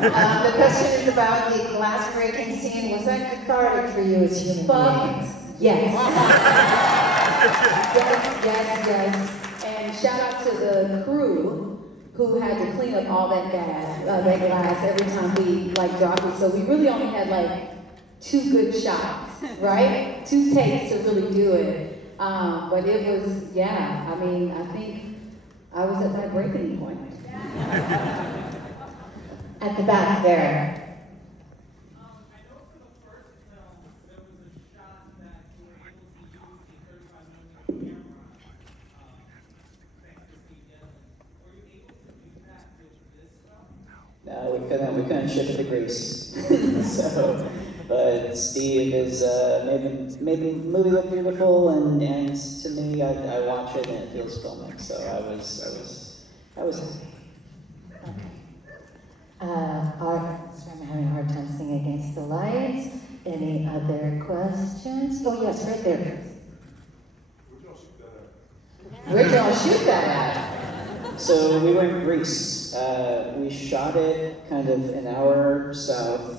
The question is about the glass breaking scene. Was that cathartic for you as human beings? Yes. yes. And shout out to the crew who had to clean up all that glass every time we dropped it. So we really only had 2 good shots, right? 2 takes to really do it. But it was, I mean, I think I was at my breaking point. At the back there. No, we couldn't ship it to Greece. But Steve is made the movie look beautiful, and to me, I watch it and it feels filmic. So I was happy. I'm having a hard time seeing against the lights. Any other questions? Oh yes, right there. Where'd y'all shoot that at? So we were in Greece. We shot it kind of an hour south.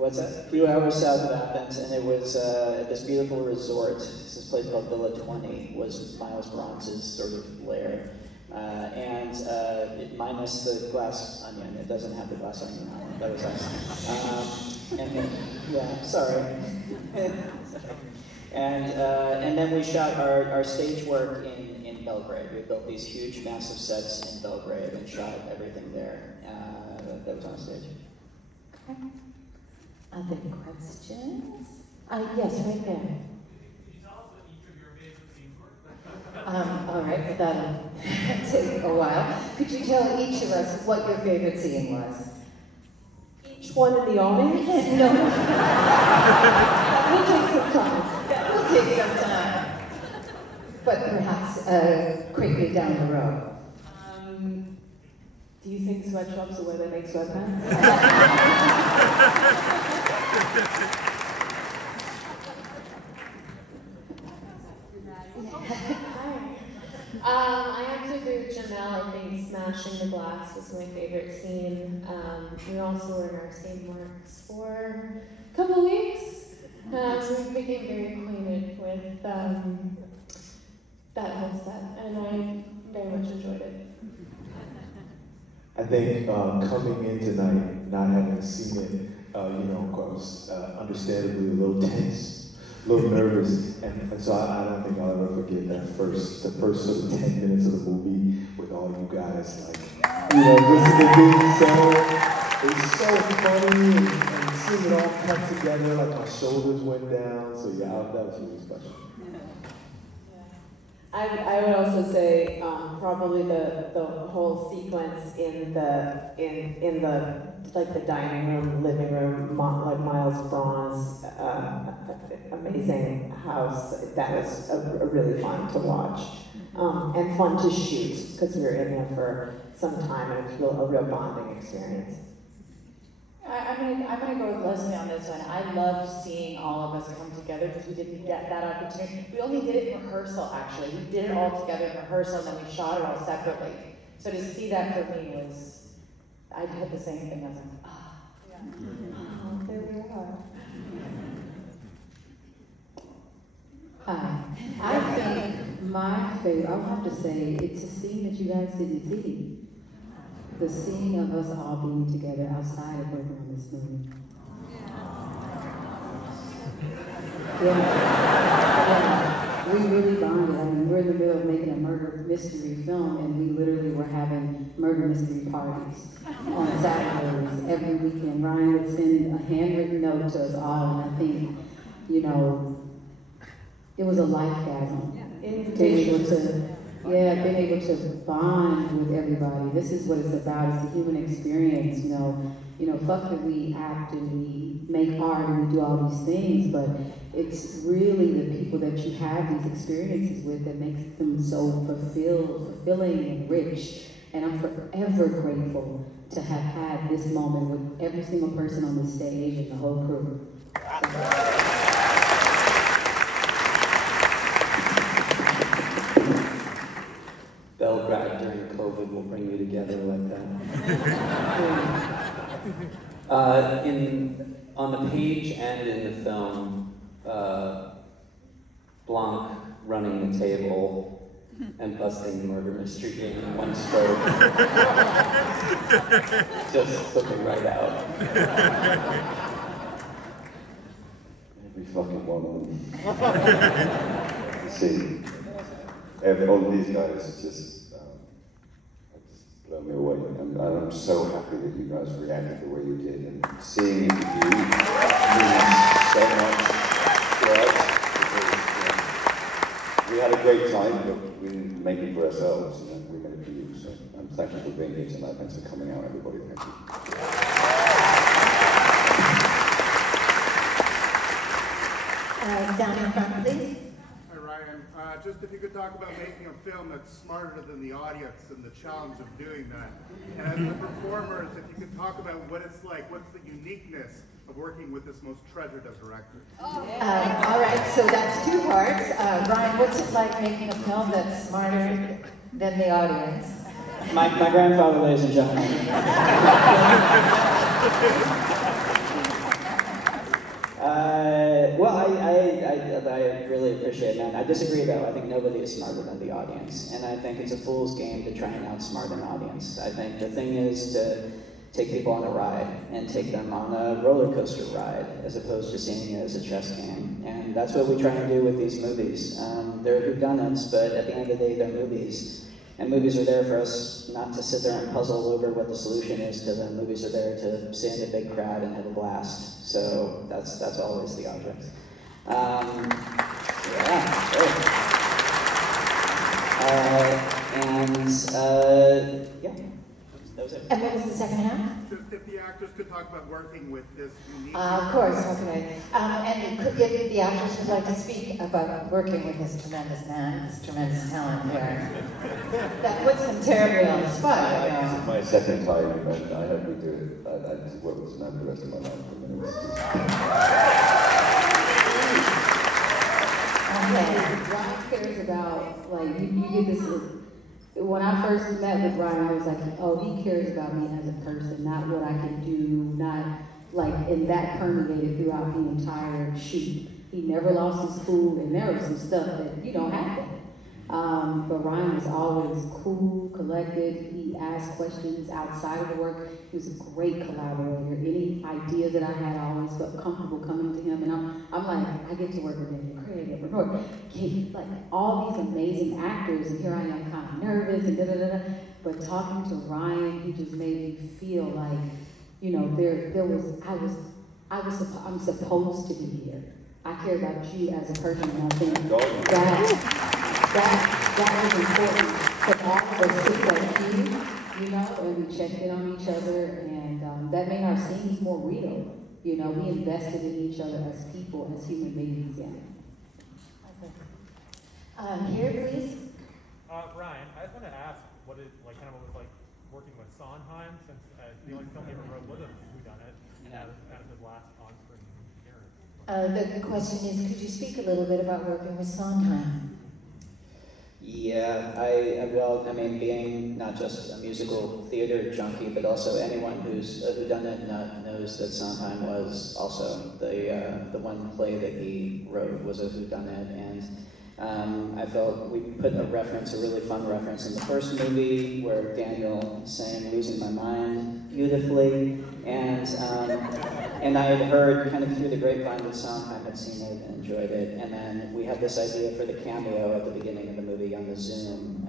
A few hours south of Athens, and it was at this beautiful resort. It's this place called Villa 20. Was Miles Bronze's sort of lair. Minus the glass onion. It doesn't have the glass onion on it. That was us. Sorry. And then we shot our stage work in Belgrade. We built these huge, massive sets in Belgrade and shot everything there. That was on stage. Okay. Other questions? Yes, right there. Could you tell us what each of your favorite scenes were? All right, that'll take a while. Could you tell each of us what your favorite scene was? Each one in the audience? No. We'll take some time. We'll take some time. But perhaps quickly down the road. Do you think sweatshops are where they make sweatpants? I have to agree with Janelle. I think smashing the glass was my favorite scene. We also were in our same marks for a couple weeks. So we became very acquainted with that whole set, and I very much enjoyed it. I think coming in tonight, not having seen it, I was understandably a little tense, a little nervous, and so I don't think I'll ever forget the first sort of 10 minutes of the movie with all you guys, listening to these songs. It's so funny, and seeing it all come together, my shoulders went down, so that was really special. I would also say probably the whole sequence in the the dining room, living room, Miles Bronze, amazing house. That was really fun to watch and fun to shoot because we were in there for some time and it was a real bonding experience. I'm gonna go with Leslie on this one. I loved seeing all of us come together because we didn't get that opportunity. We only did it in rehearsal, actually. We did it all together in rehearsal, and then we shot it all separately. So to see that for me was, I had the same thing. I was like, there we are. I think my favorite, I would have to say, it's a scene that you guys didn't see. The scene of us all being together outside of working on this movie. Yeah. We really bonded. I mean, we're in the middle of making a murder mystery film, and we literally were having murder mystery parties on Saturdays every weekend. Ryan would send a handwritten note to us all, and I think, it was a life-gasm. Being able to bond with everybody. This is what it's about. It's the human experience, fuck that we act and we make art and we do all these things, but it's really the people that you have these experiences with that makes them so fulfilling and rich. And I'm forever grateful to have had this moment with every single person on the stage and the whole crew. Belgrade during COVID will bring you together like that. On the page and in the film, Blanc running the table and busting the murder mystery game in one stroke. Just took it right out. Every fucking one of them. See, all of these guys just blow me away. And I'm so happy that you guys reacted the way you did. And seeing it with you means so much to us. Because, we had a great time, but we didn't make it for ourselves, and we made it for you. So thank you for being here tonight. Thanks for coming out, everybody. Thank you. Down in front, please. Hi, Ryan. Just if you could talk about making a film that's smarter than the audience and the challenge of doing that. And as the performers, if you could talk about what it's like, what's the uniqueness of working with this most treasured of directors? All right, so that's two parts. Ryan, what's it like making a film that's smarter than the audience? My grandfather, ladies and gentlemen. Well, I really appreciate it, man. I disagree, though. I think nobody is smarter than the audience. And I think it's a fool's game to try and outsmart an audience. I think the thing is to take people on a ride and take them on a roller coaster ride as opposed to seeing it as a chess game. And that's what we try and do with these movies. They're whodunits, but at the end of the day, they're movies. And movies are there for us not to sit there and puzzle over what the solution is to them. Movies are there to sit in a big crowd and have a blast. So that's always the object. Yeah, sure. Yeah, that was it. And what was the second half? Just if the actors could talk about working with this unique... Of course, okay. And if the actors would like to speak about working with this tremendous man, this tremendous talent here. That puts them terribly on the spot. This is my second time, and I hope we do it. I just work with Samantha the rest of my life. Ryan cares about, like, you get this, when I first met with Ryan, I was like, oh, he cares about me as a person, not what I can do, not, like, and that permeated throughout the entire shoot. He never lost his cool, and there was some stuff that, happened. But Ryan was always cool, collected. He asked questions outside of the work. He was a great collaborator. Any ideas that I had, I always felt comfortable coming to him. And I'm like, I get to work with him, creative, record. Like all these amazing actors, and here I am kind of nervous and da-da-da-da. But talking to Ryan, he just made me feel like, I'm supposed to be here. I care about you as a person, and I think that was important for all of us to like you, and we checked in on each other, and that made our scenes more real. We invested in each other as people, as human beings. Yeah. Here, please. Ryan, I just want to ask what it what it was like working with Sondheim, since the only film he ever wrote was a whodunit, and that was kind of his last on-screen appearance. The question is, could you speak a little bit about working with Sondheim? Yeah, being not just a musical theater junkie, but also anyone who's a whodunit nut knows that Sondheim was also the one play that he wrote was a whodunit, and I felt we put a really fun reference in the first movie where Daniel sang "Losing My Mind" beautifully, and I had heard kind of through the grapevine that Sondheim had seen it and enjoyed it, and then we had this idea for the cameo at the beginning of the movie on the Zoom,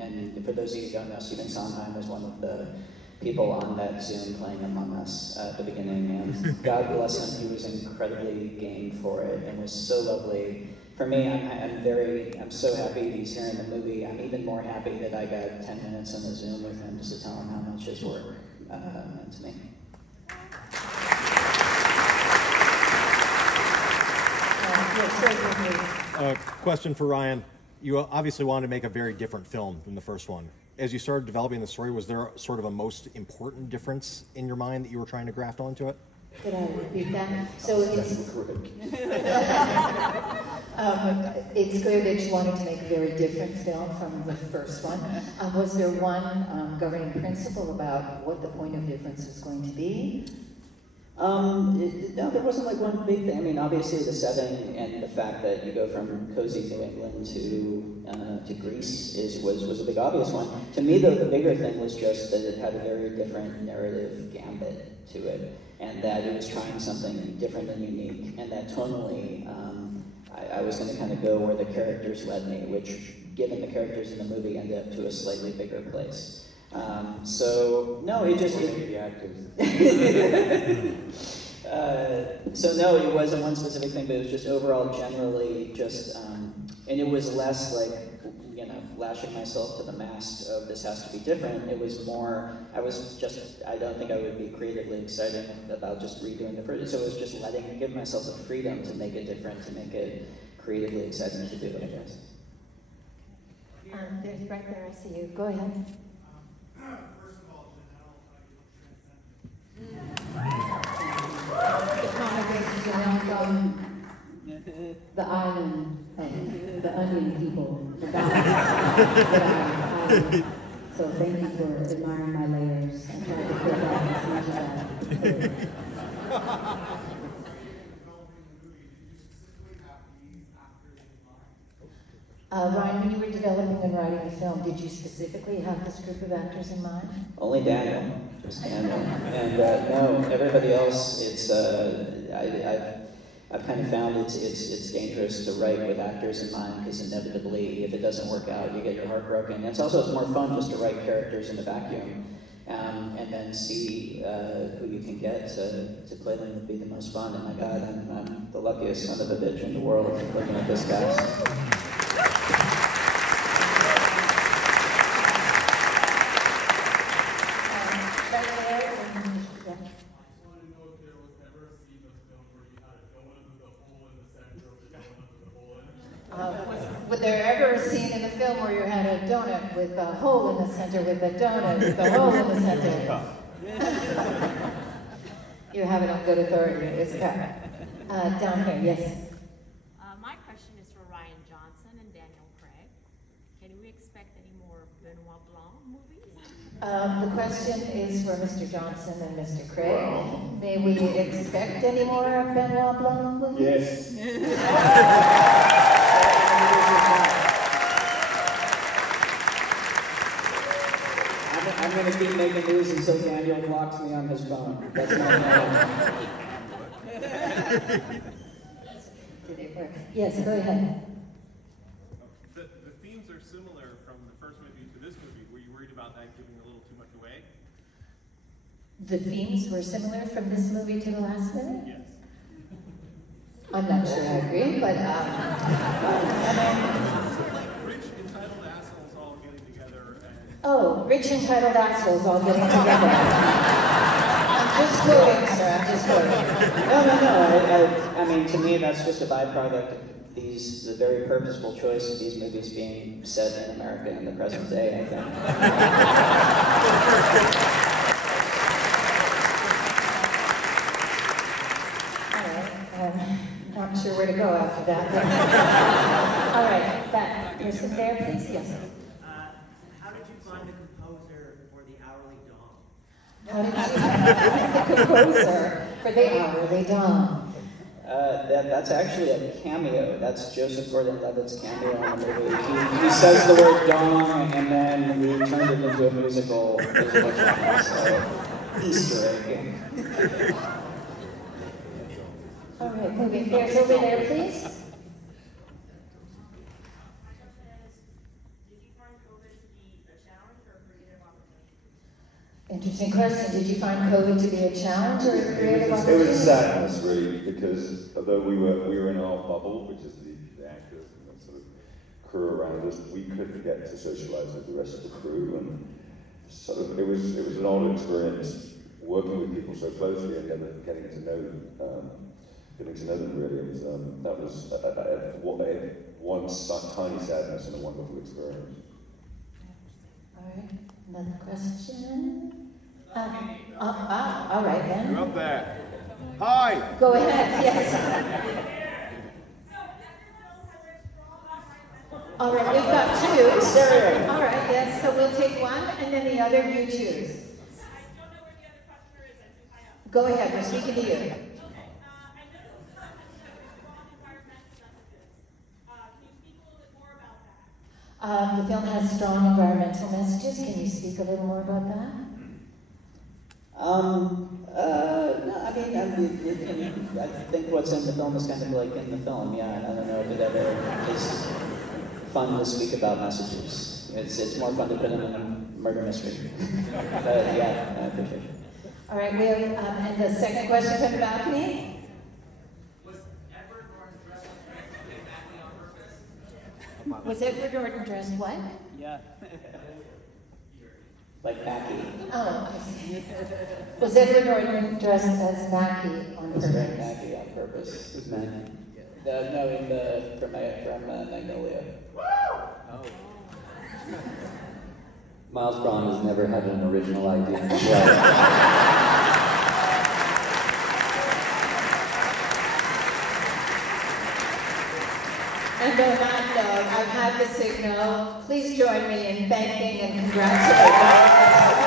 and for those of you who don't know, Stephen Sondheim was one of the people on that Zoom playing Among Us at the beginning, and God bless him, he was incredibly game for it, and was so lovely. For me, I'm so happy he's here in the movie. I'm even more happy that I got 10 minutes on the Zoom with him just to tell him how much his work meant to me. Question for Ryan. You obviously wanted to make a very different film than the first one. As you started developing the story, was there sort of a most important difference in your mind that you were trying to graft onto it? Could I repeat that? So it's... It's clear that you wanted to make a very different film from the first one. Was there one governing principle about what the point of difference was going to be? No, there wasn't like one big thing. I mean, obviously the setting and the fact that you go from cozy New England to Greece was a big obvious one. To me, though, the bigger thing was just that it had a very different narrative gambit to it, and that it was trying something different and unique, and that tonally, I was going to kind of go where the characters led me, which, given the characters in the movie, ended up to a slightly bigger place. So no, it just so no, it wasn't one specific thing, but it was just overall generally just, and it was less like, you know, lashing myself to the mast of this has to be different. It was more, I don't think I would be creatively excited about just redoing the project. So it was just give myself the freedom to make it different, to make it creatively exciting to do it, I guess. There's right there, I see you. Go ahead. First of all, Janelle from the island, the onion people, the island. So thank you for admiring my layers. I tried to put that as much as I could. Ryan, when you were developing and writing the film, did you specifically have this group of actors in mind? Only Daniel, just Daniel. And no, everybody else, it's, I've kind of found it's dangerous to write with actors in mind, because inevitably, if it doesn't work out, you get your heart broken. It's also more fun just to write characters in a vacuum, and then see who you can get to play them would be the most fun. And my God, I'm the luckiest son of a bitch in the world looking at this cast. Was there ever a scene in the film where you had a donut with a hole in the center, with a donut with a hole in the center? You have it on good authority, is it? Down here, yes. My question is for Ryan Johnson and Daniel Craig. Can we expect any more Benoit Blanc movies? The question is for Mr. Johnson and Mr. Craig. May we expect any more Benoit Blanc movies? Yes. I'm going to keep making news until Daniel blocks me on his phone. That's my plan. Did it work? Yes, go ahead. The themes are similar from the first movie to this movie. Were you worried about that giving a little too much away? The themes were similar from this movie to the last movie? Yes. I'm not sure I agree, but Rich, entitled assholes all getting together and... oh, rich entitled assholes all getting together. I'm just quoting, sir, I'm just quoting. No. I mean, to me, that's just a byproduct of the very purposeful choice of these movies being set in America in the present day, I think. Not sure where to go after that. All right, that person there, please. Yes. How did you find the composer for the Hourly Dawn? How did you find the composer for the Hourly Dawn? That's actually a cameo. That's Joseph Gordon-Levitt's cameo in the movie. He says the word "dong" and then we turned it into a musical drama. So, Easter egg. All right, moving there's over there, please. Interesting question. Did you find COVID to be a challenge or a creative opportunity? It was sadness, really, because although we were in our bubble, which is the actors and the sort of crew around us, we couldn't get to socialise with the rest of the crew, and sort of it was an odd experience working with people so closely and then getting to know them really. It was, that was one tiny sadness and a wonderful experience. All right, another question. All right then. You're up there. Hi. Go ahead, yes. All right, we've got two. Stereo. All right, yes, so we'll take one, and then the other you choose. Go ahead, we're speaking to you. The film has strong environmental messages. Can you speak a little more about that? No, I think what's in the film is kind of like in the film, yeah. I don't know if it ever is fun to speak about messages. It's more fun to put them in a murder mystery. But yeah, I appreciate it. All right, we have, and the second question from the balcony. Was Edward Norton dressed what? Yeah. Like Mackie. Oh, I see. Was Edward Norton dressed as Mackie on purpose? Mackie on purpose. Who's Mackie? No, from Magnolia. Oh. Miles Braun has never had an original idea in his life. And on that note, I've had the signal. Please join me in thanking and congratulating